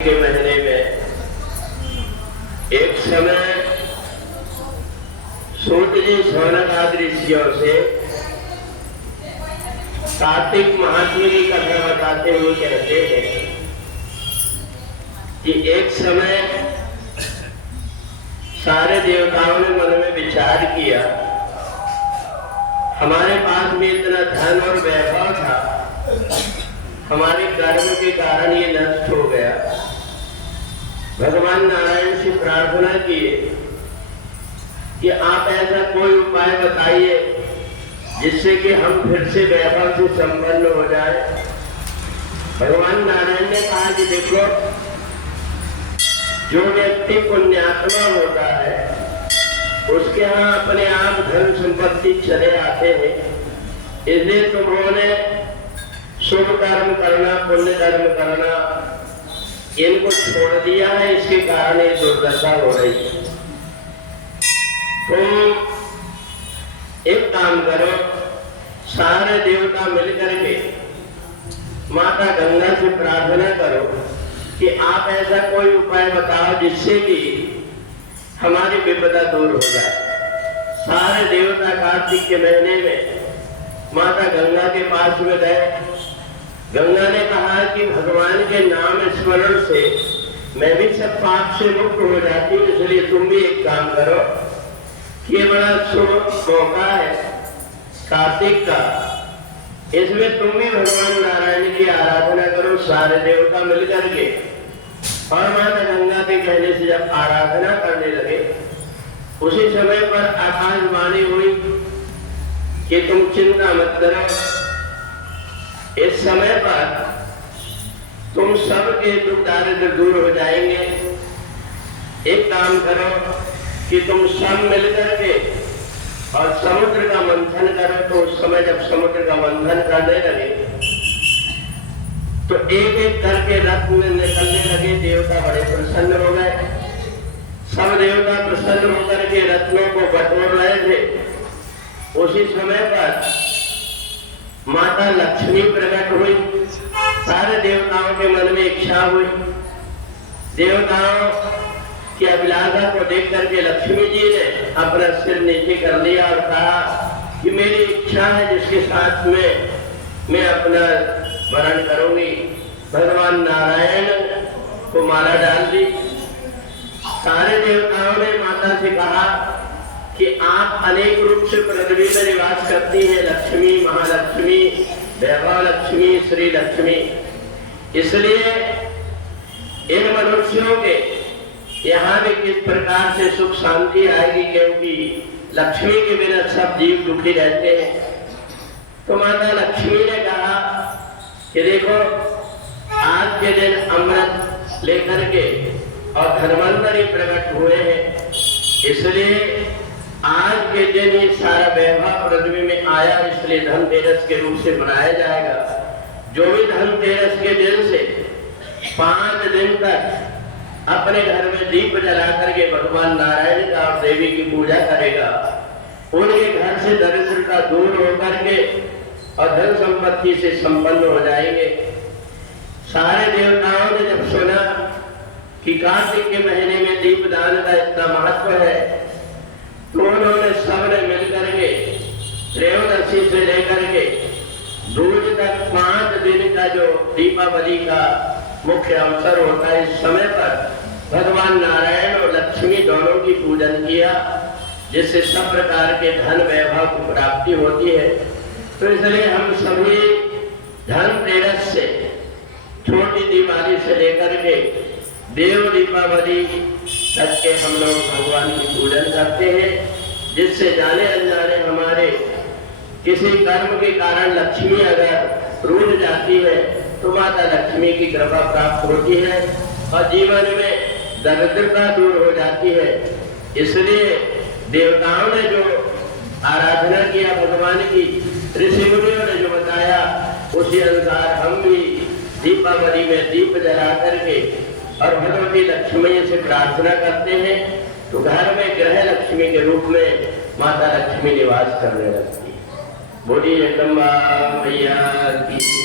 के महीने में एक समय सूत जी शौनक आदि ऋषियों से कार्तिक महात्म्य की कथा बताते हुए कहते हैं कि एक समय सारे देवताओं ने मन में विचार किया, हमारे पास में इतना धन और वैभव था, हमारे कर्म के कारण ये नष्ट हो गया। भगवान नारायण से प्रार्थना किए कि आप ऐसा कोई उपाय बताइए जिससे कि हम फिर से वैभव से संपन्न हो जाए। भगवान नारायण ने कहा कि देखो, जो व्यक्ति पुण्यात्मा होता है उसके यहाँ अपने आप धन संपत्ति चले आते हैं, इसलिए तुम्होंने शुभ कर्म करना, पुण्य कर्म करना इनको छोड़ दिया है, इसके कारण ये दुर्दशा हो रही है। तुम एक काम करो, सारे देवता मिलकर के माता गंगा से प्रार्थना करो कि आप ऐसा कोई उपाय बताओ जिससे कि हमारी विपदा दूर हो जाए। सारे देवता कार्तिक के महीने में माता गंगा के पास में गए। गंगा ने कहा कि भगवान के नाम स्मरण से मैं भी सब पाप से मुक्त हो जाती हूँ, इसलिए तुम भी एक काम करो कि ये बड़ा शुभ मौका है कार्तिक का, इसमें तुम भी भगवान नारायण की आराधना करो सारे देवता मिलकर के। और माता गंगा के कहने से जब आराधना करने लगे, उसी समय पर आकाशवाणी हुई कि तुम चिंता मत करो, इस समय पर तुम सबके दुख दारिद्र दूर हो जाएंगे। एक काम करो कि तुम सब मिलकर के और समुद्र का मंथन करो। तो उस समय जब समुद्र का मंथन करने लगे तो एक एक करके रत्न निकलने लगे। देवता बड़े प्रसन्न हो गए। सब देवता प्रसन्न होकर के रत्नों को बटोर रहे थे। उसी समय पर माता लक्ष्मी प्रकट हुई। सारे देवताओं के मन में इच्छा हुई। देवताओं की अभिलाषा को देख करके लक्ष्मी जी ने अपना सिर नीचे कर लिया और कहा कि मेरी इच्छा है जिसके साथ में मैं अपना वरण करूंगी। भगवान नारायण को माला डाल दी। सारे देवताओं ने माता से कहा कि आप अनेक रूप से पृथ्वी में निवास करती हैं, लक्ष्मी, महालक्ष्मी, वैभव लक्ष्मी, श्री लक्ष्मी, इसलिए इन मनुष्यों के यहाँ भी किस प्रकार से सुख शांति आएगी, क्योंकि लक्ष्मी के बिना सब जीव दुखी रहते हैं। तो माता लक्ष्मी ने कहा कि देखो, आज के दिन अमृत लेकर के और धन्वंतरि प्रकट हुए हैं, इसलिए आज के दिन ही सारा वैभव पृथ्वी में आया, इसलिए धनतेरस के रूप से मनाया जाएगा। जो भी धनतेरस के दिन से 5 दिन तक अपने घर में दीप जला करके भगवान नारायण का और देवी की पूजा करेगा, उनके घर से दरिद्रता दूर होकर के और धन संपत्ति से संपन्न हो जाएंगे। सारे देवताओं ने जब सुना कि कार्तिक के महीने में दीपदान का इतना महत्व है, तो उन्होंने सबने मिलकर के त्रयोदशी से लेकर के दूज तक 5 दिन का जो दीपावली का मुख्य अवसर होता है, इस समय पर भगवान नारायण और लक्ष्मी दोनों की पूजन किया, जिससे सब प्रकार के धन वैभव की प्राप्ति होती है। तो इसलिए हम सभी धनतेरस से, छोटी दिवाली से लेकर के देव दीपावली तक के हम लोग भगवान की पूजन करते हैं, जिससे जाने अनजाने हमारे किसी कर्म के कारण लक्ष्मी अगर रूठ जाती है तो माता लक्ष्मी की कृपा प्राप्त होती है और जीवन में दरिद्रता दूर हो जाती है। इसलिए देवताओं ने जो आराधना किया भगवान की, ऋषि मुनियों ने जो बताया, उसी अनुसार हम भी दीपावली में दीप जला करके और भगवती लक्ष्मी से प्रार्थना करते हैं, तो घर में गृह लक्ष्मी के रूप में माता लक्ष्मी निवास करने लगती है। बोलिए जगदम्बा मैया की।